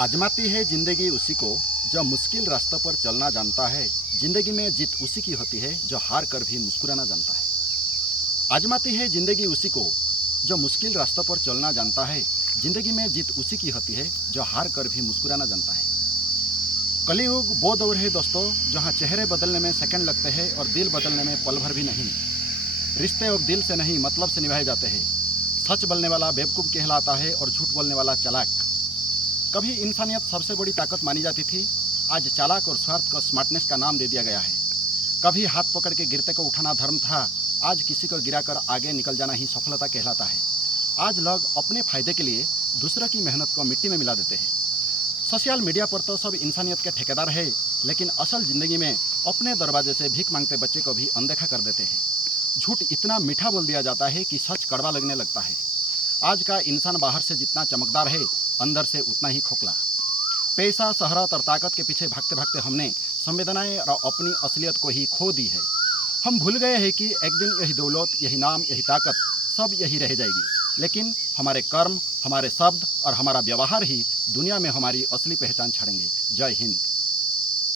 आजमाती है जिंदगी उसी को जो मुश्किल रास्तों पर चलना जानता है। जिंदगी में जीत उसी की होती है जो हार कर भी मुस्कुराना जानता है। आजमाती है जिंदगी उसी को जो मुश्किल रास्तों पर चलना जानता है। जिंदगी में जीत उसी की होती है जो हार कर भी मुस्कुराना जानता है। कलयुग वो दौर है दोस्तों, जहाँ चेहरे बदलने में सेकंड लगते हैं और दिल बदलने में पल भर भी नहीं। रिश्ते अब दिल से नहीं मतलब से निभाए जाते हैं। सच बोलने वाला बेवकूफ़ कहलाता है और झूठ बोलने वाला चालाक। कभी इंसानियत सबसे बड़ी ताकत मानी जाती थी, आज चालाक और स्वार्थ को स्मार्टनेस का नाम दे दिया गया है। कभी हाथ पकड़ के गिरते को उठाना धर्म था, आज किसी को गिराकर आगे निकल जाना ही सफलता कहलाता है। आज लोग अपने फायदे के लिए दूसरों की मेहनत को मिट्टी में मिला देते हैं। सोशल मीडिया पर तो सब इंसानियत के ठेकेदार है, लेकिन असल ज़िंदगी में अपने दरवाजे से भीख मांगते बच्चे को भी अनदेखा कर देते हैं। झूठ इतना मीठा बोल दिया जाता है कि सच कड़वा लगने लगता है। आज का इंसान बाहर से जितना चमकदार है, अंदर से उतना ही खोखला। पैसा, शहरत और ताकत के पीछे भागते भागते हमने संवेदनाएं और अपनी असलियत को ही खो दी है। हम भूल गए हैं कि एक दिन यही दौलत, यही नाम, यही ताकत सब यही रह जाएगी, लेकिन हमारे कर्म, हमारे शब्द और हमारा व्यवहार ही दुनिया में हमारी असली पहचान छाड़ेंगे। जय हिंद।